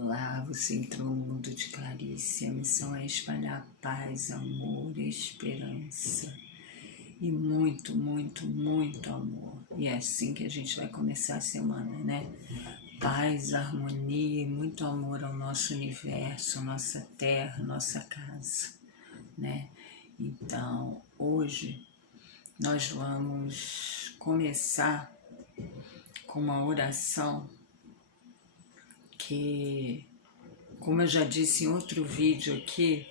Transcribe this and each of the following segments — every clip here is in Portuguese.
Olá, você entrou no mundo de Clarice. A missão é espalhar paz, amor, esperança e muito, muito, muito amor. E é assim que a gente vai começar a semana, né? Paz, harmonia e muito amor ao nosso universo, nossa terra, nossa casa, né? Então, hoje nós vamos começar com uma oração que, como eu já disse em outro vídeo aqui,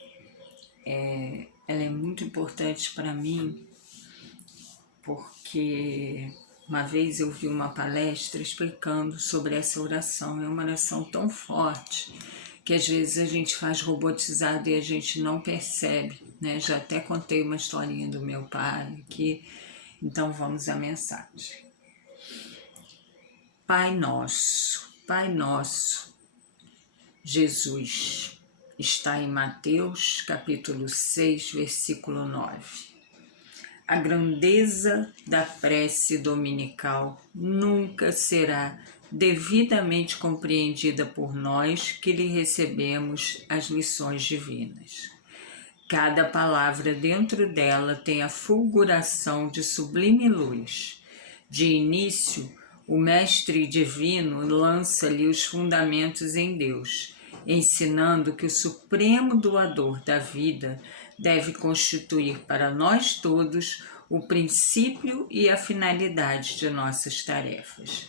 ela é muito importante para mim, porque uma vez eu vi uma palestra explicando sobre essa oração. É uma oração tão forte que às vezes a gente faz robotizado e a gente não percebe, né? Já até contei uma historinha do meu pai aqui, então vamos à mensagem. Pai Nosso, Jesus, está em Mateus capítulo 6, versículo 9. A grandeza da prece dominical nunca será devidamente compreendida por nós que lhe recebemos as lições divinas. Cada palavra dentro dela tem a fulguração de sublime luz. De início, o Mestre Divino lança-lhe os fundamentos em Deus, ensinando que o supremo doador da vida deve constituir para nós todos o princípio e a finalidade de nossas tarefas.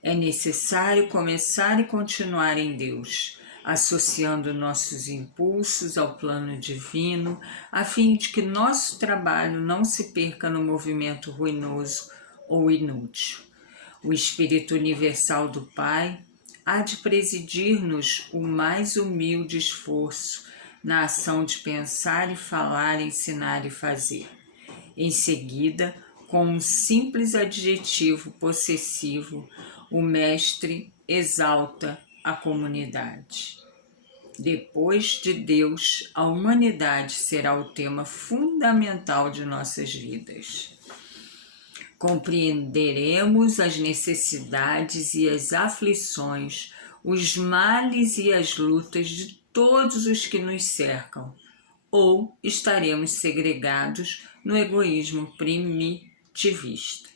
É necessário começar e continuar em Deus, associando nossos impulsos ao plano divino, a fim de que nosso trabalho não se perca no movimento ruinoso ou inútil. O Espírito Universal do Pai há de presidir-nos o mais humilde esforço na ação de pensar e falar, ensinar e fazer. Em seguida, com um simples adjetivo possessivo, o Mestre exalta a comunidade. Depois de Deus, a humanidade será o tema fundamental de nossas vidas. Compreenderemos as necessidades e as aflições, os males e as lutas de todos os que nos cercam, ou estaremos segregados no egoísmo primitivista.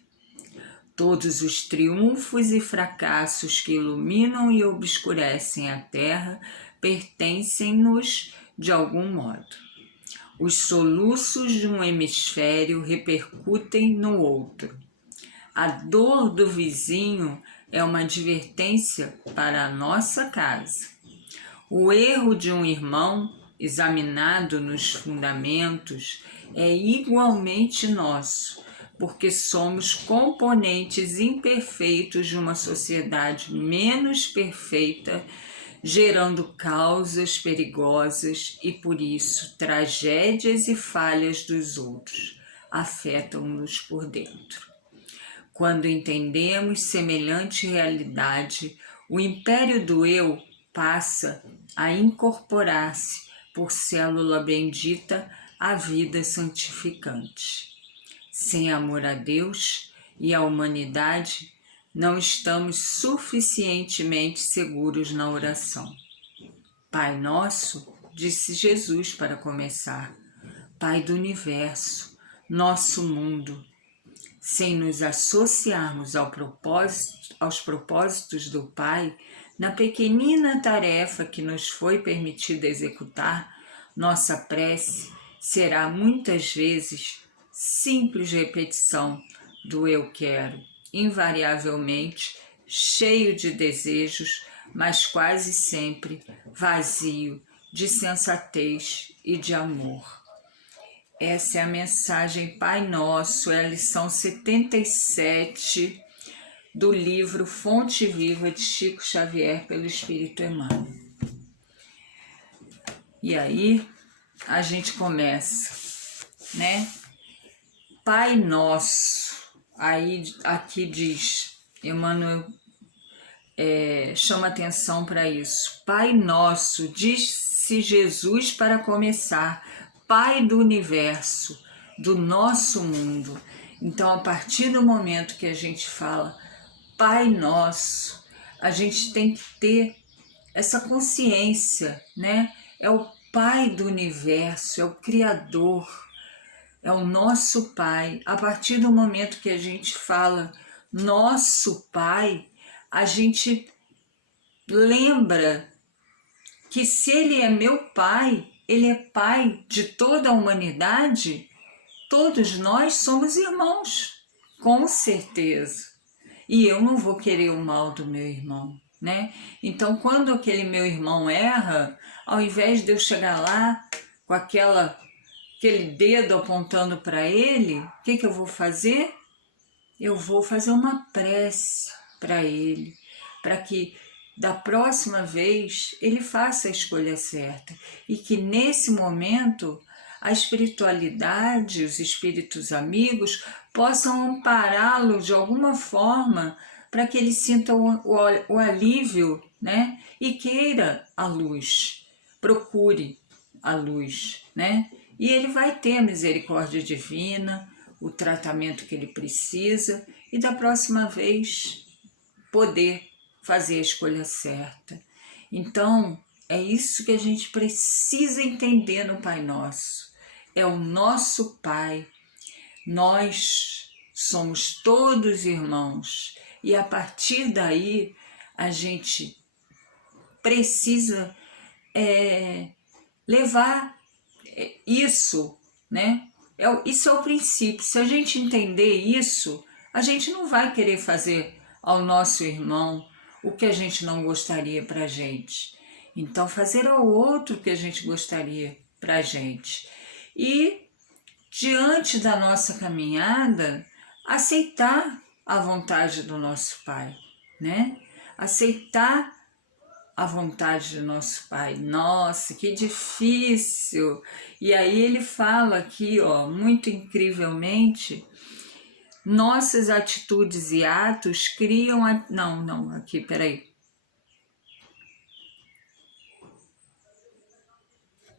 Todos os triunfos e fracassos que iluminam e obscurecem a Terra pertencem-nos de algum modo. Os soluços de um hemisfério repercutem no outro. A dor do vizinho é uma advertência para a nossa casa. O erro de um irmão, examinado nos fundamentos, é igualmente nosso, porque somos componentes imperfeitos de uma sociedade menos perfeita, gerando causas perigosas e, por isso, tragédias e falhas dos outros afetam-nos por dentro. Quando entendemos semelhante realidade, o império do eu passa a incorporar-se por célula bendita à vida santificante. Sem amor a Deus e à humanidade, não estamos suficientemente seguros na oração. Pai Nosso, disse Jesus para começar, Pai do Universo, nosso mundo. Sem nos associarmos aos propósitos do Pai, na pequenina tarefa que nos foi permitida executar, nossa prece será muitas vezes simples repetição do eu quero, invariavelmente cheio de desejos, mas quase sempre vazio de sensatez e de amor. Essa é a mensagem Pai Nosso, é a lição 77 do livro Fonte Viva de Chico Xavier pelo Espírito Emmanuel. E aí a gente começa, né? Pai Nosso, aí aqui diz, Emmanuel chama atenção para isso. Pai Nosso, disse Jesus para começar, Pai do Universo, do nosso mundo. Então, a partir do momento que a gente fala Pai Nosso, a gente tem que ter essa consciência, né? É o Pai do universo, é o Criador, é o nosso Pai. A partir do momento que a gente fala nosso Pai, a gente lembra que se Ele é meu Pai, Ele é Pai de toda a humanidade, todos nós somos irmãos, com certeza. E eu não vou querer o mal do meu irmão, né? Então, quando aquele meu irmão erra, ao invés de eu chegar lá com aquele dedo apontando para ele, o que eu vou fazer? Eu vou fazer uma prece para ele, para que da próxima vez ele faça a escolha certa e que nesse momento a espiritualidade, os espíritos amigos possam ampará-lo de alguma forma para que ele sinta o alívio, né? E queira a luz, procure a luz, né? E ele vai ter a misericórdia divina, o tratamento que ele precisa e da próxima vez poder fazer a escolha certa. Então, é isso que a gente precisa entender no Pai Nosso. É o nosso Pai. Nós somos todos irmãos. E a partir daí, a gente precisa levar isso, né? Isso é o princípio. Se a gente entender isso, a gente não vai querer fazer ao nosso irmão o que a gente não gostaria para a gente. Então, fazer ao outro o que a gente gostaria para a gente. E, diante da nossa caminhada, aceitar a vontade do nosso Pai, né? Aceitar a vontade do nosso Pai. Nossa, que difícil! E aí ele fala aqui, ó, muito incrivelmente, nossas atitudes e atos criam... Não, aqui, peraí.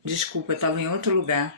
Desculpa, eu estava em outro lugar.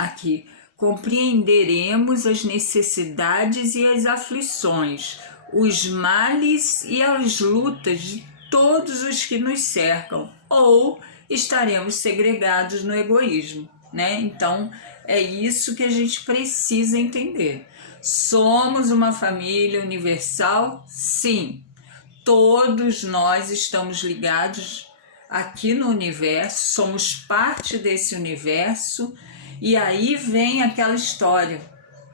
Aqui, compreenderemos as necessidades e as aflições, os males e as lutas de todos os que nos cercam, ou estaremos segregados no egoísmo, né? Então, é isso que a gente precisa entender. Somos uma família universal? Sim. Todos nós estamos ligados aqui no universo, somos parte desse universo, e aí vem aquela história,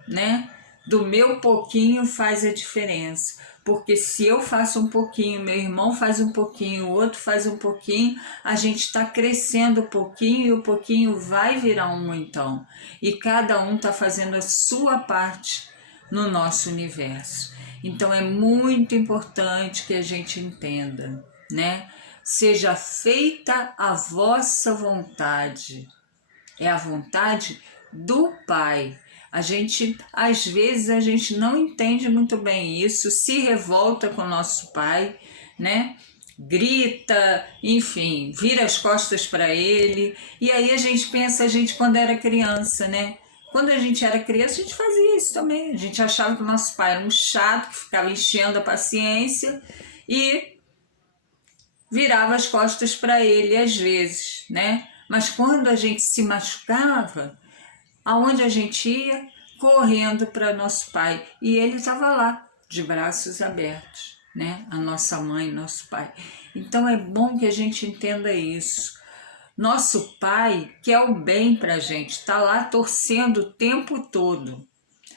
né? Do meu pouquinho faz a diferença. Porque se eu faço um pouquinho, meu irmão faz um pouquinho, o outro faz um pouquinho, a gente está crescendo um pouquinho e o pouquinho vai virar um montão. E cada um está fazendo a sua parte no nosso universo. Então é muito importante que a gente entenda, né? Seja feita a vossa vontade. É a vontade do Pai. Às vezes, a gente não entende muito bem isso, se revolta com o nosso Pai, né? Grita, enfim, vira as costas para ele. E aí a gente pensa, a gente quando era criança, né? Quando a gente era criança, a gente fazia isso também. A gente achava que o nosso pai era um chato, que ficava enchendo a paciência e virava as costas para ele às vezes, né? Mas quando a gente se machucava, aonde a gente ia? Correndo para nosso pai. E ele estava lá, de braços abertos, né? A nossa mãe, nosso pai. Então é bom que a gente entenda isso. Nosso pai quer o bem para a gente, está lá torcendo o tempo todo.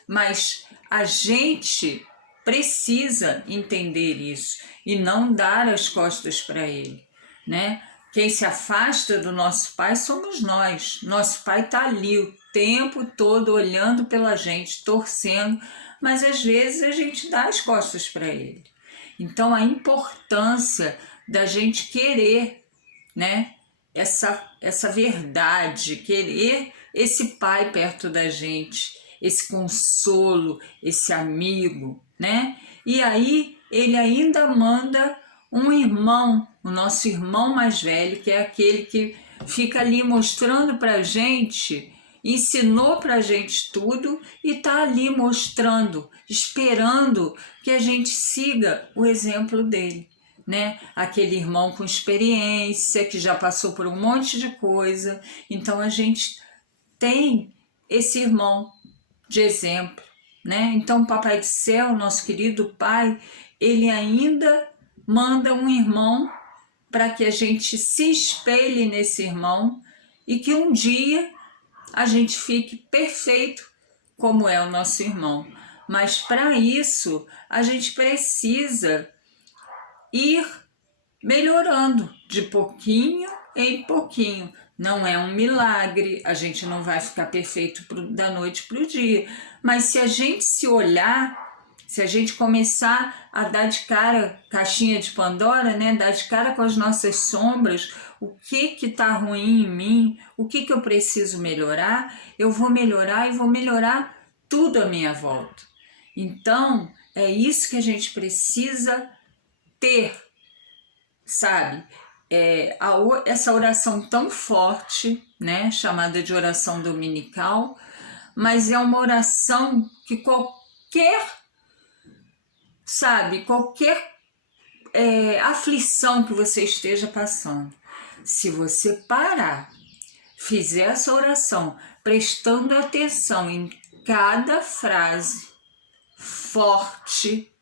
Mas a gente precisa entender isso e não dar as costas para ele, né? Quem se afasta do nosso pai somos nós. Nosso pai está ali o tempo todo olhando pela gente, torcendo, mas às vezes a gente dá as costas para ele. Então a importância da gente querer, né? Essa verdade, querer esse pai perto da gente esse consolo, esse amigo, né? E aí ele ainda manda um irmão, o nosso irmão mais velho, que é aquele que fica ali mostrando para a gente, ensinou para a gente tudo e está ali mostrando, esperando que a gente siga o exemplo dele, né? Aquele irmão com experiência, que já passou por um monte de coisa. Então a gente tem esse irmão de exemplo, né? Então o Papai do Céu, nosso querido Pai, ele ainda manda um irmão para que a gente se espelhe nesse irmão e que um dia a gente fique perfeito como é o nosso irmão. Mas para isso a gente precisa ir melhorando de pouquinho em pouquinho. Não é um milagre, a gente não vai ficar perfeito da noite para o dia. Mas se a gente se olhar, se a gente começar a dar de cara, caixinha de Pandora, né? Dar de cara com as nossas sombras, o que está ruim em mim, o que eu preciso melhorar, eu vou melhorar e vou melhorar tudo à minha volta. Então, é isso que a gente precisa ter, sabe? Essa oração tão forte, né? Chamada de oração dominical, mas é uma oração que qualquer aflição que você esteja passando, se você parar, fizer essa oração, prestando atenção em cada frase forte,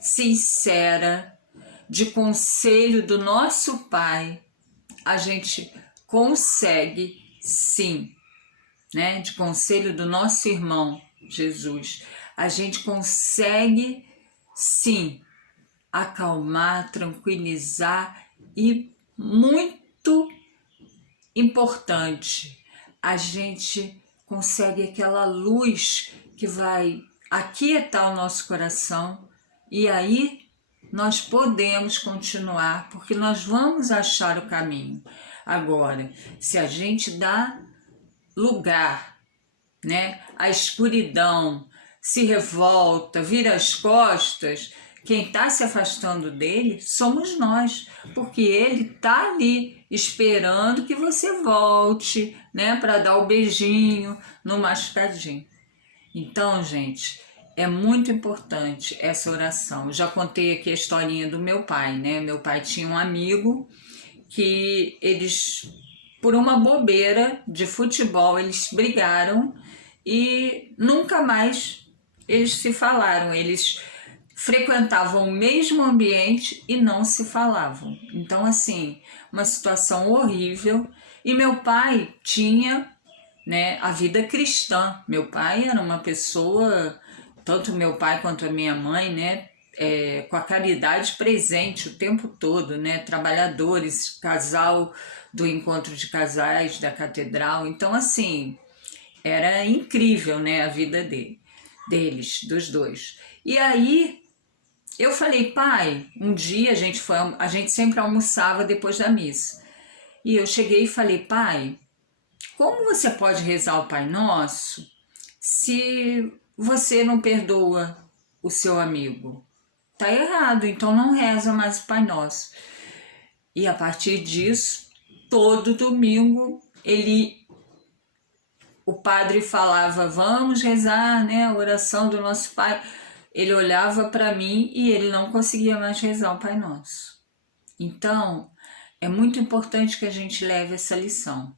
sincera, de conselho do nosso Pai, a gente consegue sim, né? De conselho do nosso irmão Jesus, a gente consegue sim acalmar, tranquilizar e, muito importante, a gente consegue aquela luz que vai aquietar o nosso coração e aí nós podemos continuar, porque nós vamos achar o caminho. Agora, se a gente dá lugar, né, à escuridão, se revolta, vira as costas, quem está se afastando dele somos nós, porque ele está ali esperando que você volte, né, para dar o beijinho no machucadinho. Então, gente, é muito importante essa oração. Eu já contei aqui a historinha do meu pai, né? Meu pai tinha um amigo que eles, por uma bobeira de futebol, eles brigaram e nunca mais eles se falaram. Eles frequentavam o mesmo ambiente e não se falavam. Então, assim, uma situação horrível. E meu pai tinha, né, a vida cristã. Meu pai era uma pessoa, tanto meu pai quanto a minha mãe, né, com a caridade presente o tempo todo, né, trabalhadores, casal do encontro de casais da catedral. Então, assim, era incrível, né, a vida deles, dos dois. E aí eu falei, pai, um dia a gente sempre almoçava depois da missa. E eu cheguei e falei, pai, como você pode rezar o Pai Nosso se você não perdoa o seu amigo? Tá errado, então não reza mais o Pai Nosso. E a partir disso, todo domingo o padre falava, vamos rezar, né, a oração do nosso Pai. Ele olhava para mim e ele não conseguia mais rezar o Pai Nosso. Então, é muito importante que a gente leve essa lição,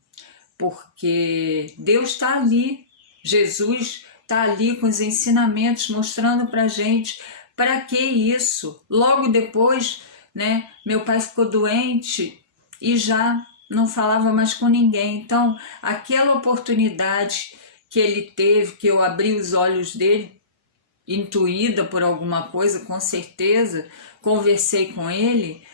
porque Deus está ali, Jesus está ali com os ensinamentos, mostrando para a gente para que isso. Logo depois, né, meu pai ficou doente e já não falava mais com ninguém. Então, aquela oportunidade que ele teve, que eu abri os olhos dele, intuída por alguma coisa, com certeza, conversei com ele.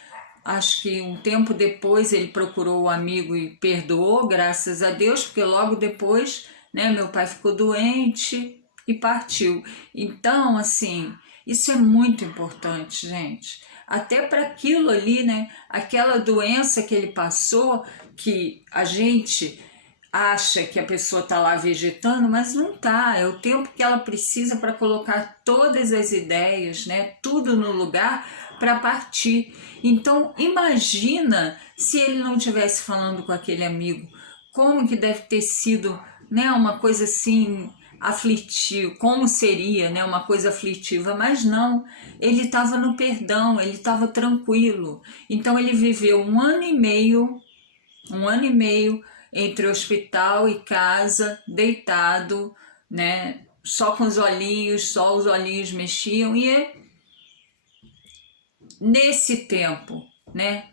Acho que um tempo depois ele procurou o amigo e perdoou, graças a Deus, porque logo depois, né, meu pai ficou doente e partiu. Então, assim, isso é muito importante, gente. Até para aquilo ali, né, aquela doença que ele passou, que a gente acha que a pessoa está lá vegetando, mas não está. É o tempo que ela precisa para colocar todas as ideias, né, tudo no lugar para partir. Então, imagina se ele não estivesse falando com aquele amigo, como que deve ter sido, né, uma coisa assim aflitiva, como seria, né, uma coisa aflitiva, mas não, ele estava no perdão, ele estava tranquilo. Então ele viveu um ano e meio entre hospital e casa, deitado, né? Só com só os olhinhos mexiam, e nesse tempo, né?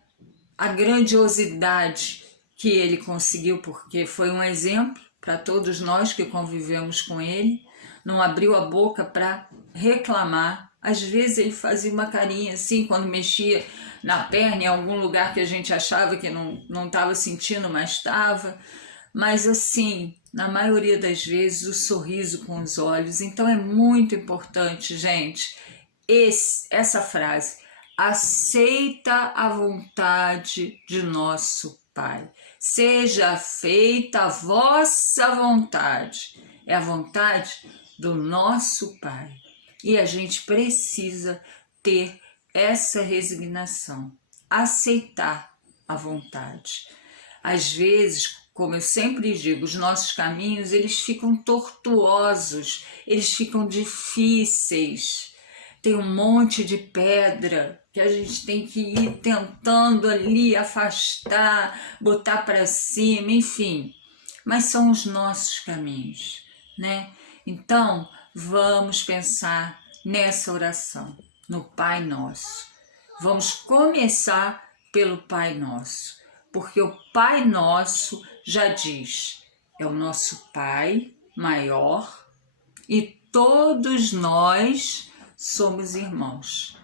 A grandiosidade que ele conseguiu, porque foi um exemplo para todos nós que convivemos com ele, não abriu a boca para reclamar. Às vezes ele fazia uma carinha assim quando mexia na perna em algum lugar que a gente achava que não estava sentindo, mas estava. Mas assim, na maioria das vezes, o sorriso com os olhos. Então é muito importante, gente, essa frase: aceita a vontade de nosso Pai. Seja feita a vossa vontade. É a vontade do nosso Pai. E a gente precisa ter essa resignação, aceitar a vontade. Às vezes, como eu sempre digo, os nossos caminhos, eles ficam tortuosos, eles ficam difíceis. Tem um monte de pedra que a gente tem que ir tentando ali afastar, botar para cima, enfim. Mas são os nossos caminhos, né? Então, vamos pensar nessa oração, no Pai Nosso. Vamos começar pelo Pai Nosso, porque o Pai Nosso já diz, é o nosso Pai maior e todos nós somos irmãos.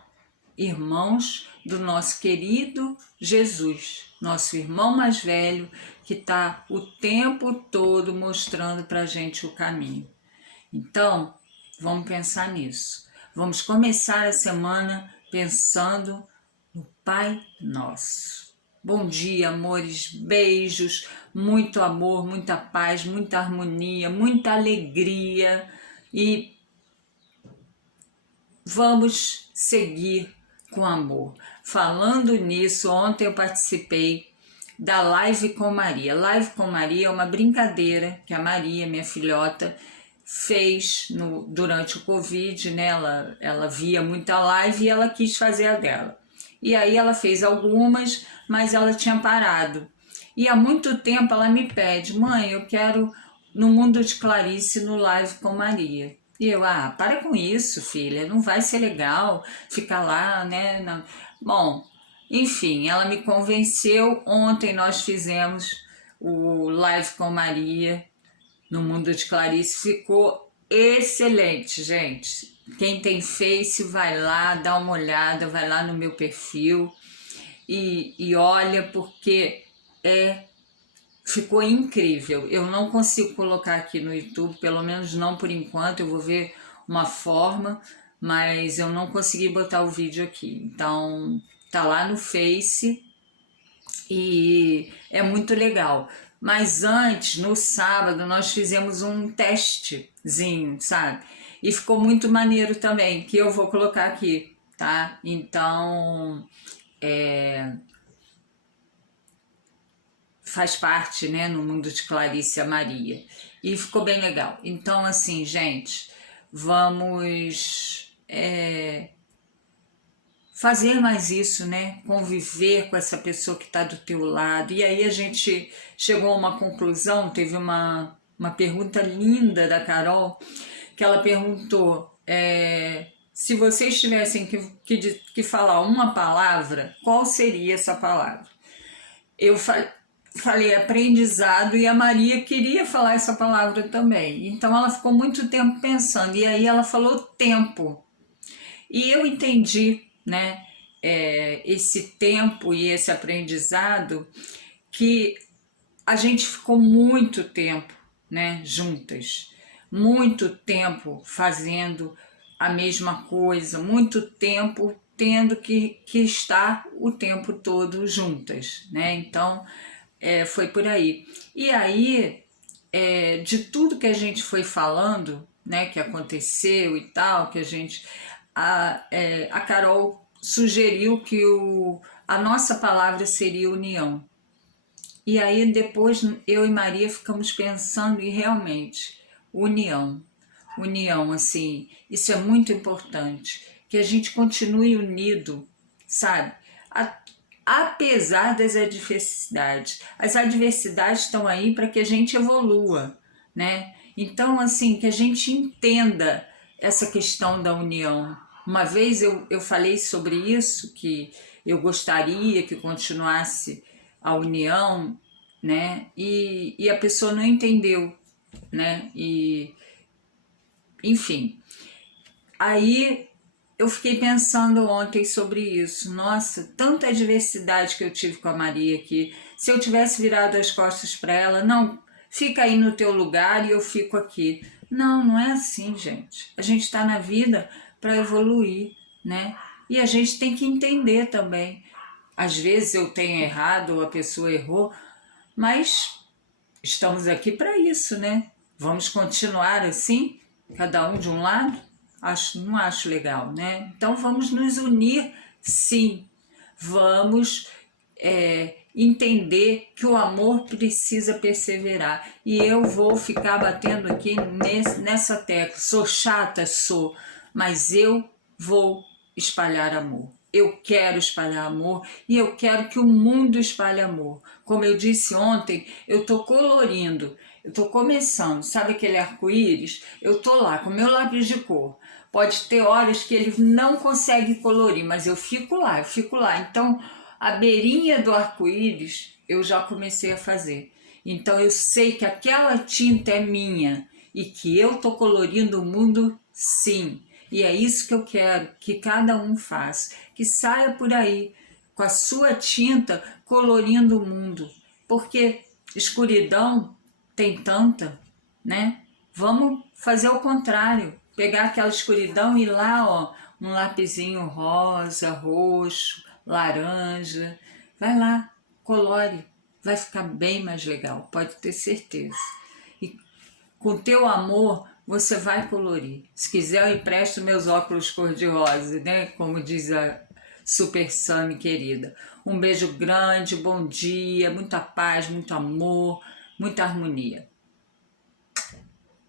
Irmãos do nosso querido Jesus, nosso irmão mais velho, que está o tempo todo mostrando para a gente o caminho. Então, vamos pensar nisso. Vamos começar a semana pensando no Pai Nosso. Bom dia, amores, beijos, muito amor, muita paz, muita harmonia, muita alegria, e vamos seguir com amor. Falando nisso, ontem eu participei da Live com Maria. Live com Maria é uma brincadeira que a Maria, minha filhota, fez durante o Covid, né? Ela via muita live e ela quis fazer a dela. E aí ela fez algumas, mas ela tinha parado. E há muito tempo ela me pede: mãe, eu quero no Mundo de Clarice, no Live com Maria. E eu, para com isso, filha, não vai ser legal ficar lá, né? Não. Bom, enfim, ela me convenceu. Ontem nós fizemos o Live com Maria no Mundo de Clarice, ficou excelente, gente. Quem tem Face, vai lá, dá uma olhada, vai lá no meu perfil e olha, porque ficou incrível. Eu não consigo colocar aqui no YouTube, pelo menos não por enquanto, eu vou ver uma forma, mas eu não consegui botar o vídeo aqui. Então, tá lá no Face e é muito legal. Mas antes, no sábado, nós fizemos um testezinho, sabe? E ficou muito maneiro também, que eu vou colocar aqui, tá? Então, faz parte, né, no Mundo de Clarice a Maria. E ficou bem legal. Então, assim, gente, vamos fazer mais isso, né? Conviver com essa pessoa que está do teu lado. E aí a gente chegou a uma conclusão, teve uma pergunta linda da Carol, que ela perguntou, se vocês tivessem que falar uma palavra, qual seria essa palavra? Eu falei aprendizado, e a Maria queria falar essa palavra também. Então ela ficou muito tempo pensando, e aí ela falou tempo. E eu entendi, né, esse tempo e esse aprendizado, que a gente ficou muito tempo, né, juntas, muito tempo fazendo a mesma coisa, muito tempo tendo que estar o tempo todo juntas, né? Então, foi por aí. E aí, de tudo que a gente foi falando, né, que aconteceu e tal, que a Carol sugeriu que a nossa palavra seria união. E aí depois eu e Maria ficamos pensando e realmente, união. União, assim, isso é muito importante, que a gente continue unido, sabe? Apesar das adversidades. As adversidades estão aí para que a gente evolua, né? Então, assim, que a gente entenda essa questão da união. Uma vez eu falei sobre isso, que eu gostaria que continuasse a união, né? E a pessoa não entendeu, né? Enfim, aí eu fiquei pensando ontem sobre isso. Nossa, tanta adversidade que eu tive com a Maria aqui. Se eu tivesse virado as costas para ela, não, fica aí no teu lugar e eu fico aqui. Não, não é assim, gente. A gente está na vida para evoluir, né? E a gente tem que entender também. Às vezes eu tenho errado ou a pessoa errou, mas estamos aqui para isso, né? Vamos continuar assim, cada um de um lado? Não acho legal, né? Então vamos nos unir, sim. Vamos entender que o amor precisa perseverar. E eu vou ficar batendo aqui nessa tecla. Sou chata? Sou. Mas eu vou espalhar amor. Eu quero espalhar amor e eu quero que o mundo espalhe amor. Como eu disse ontem, eu estou colorindo, eu estou começando, sabe aquele arco-íris? Eu estou lá com meu lápis de cor. Pode ter horas que ele não consegue colorir, mas eu fico lá, eu fico lá. Então, a beirinha do arco-íris eu já comecei a fazer. Então, eu sei que aquela tinta é minha e que eu estou colorindo o mundo, sim. E é isso que eu quero que cada um faça, que saia por aí com a sua tinta colorindo o mundo, porque escuridão tem tanta, né? Vamos fazer o contrário, pegar aquela escuridão e ir lá, ó, um lapisinho rosa, roxo, laranja, vai lá, colore, vai ficar bem mais legal, pode ter certeza. E com teu amor, você vai colorir. Se quiser, eu empresto meus óculos cor-de-rosa, né? Como diz a Super Sami querida. Um beijo grande, bom dia, muita paz, muito amor, muita harmonia.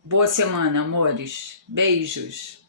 Boa semana, amores. Beijos.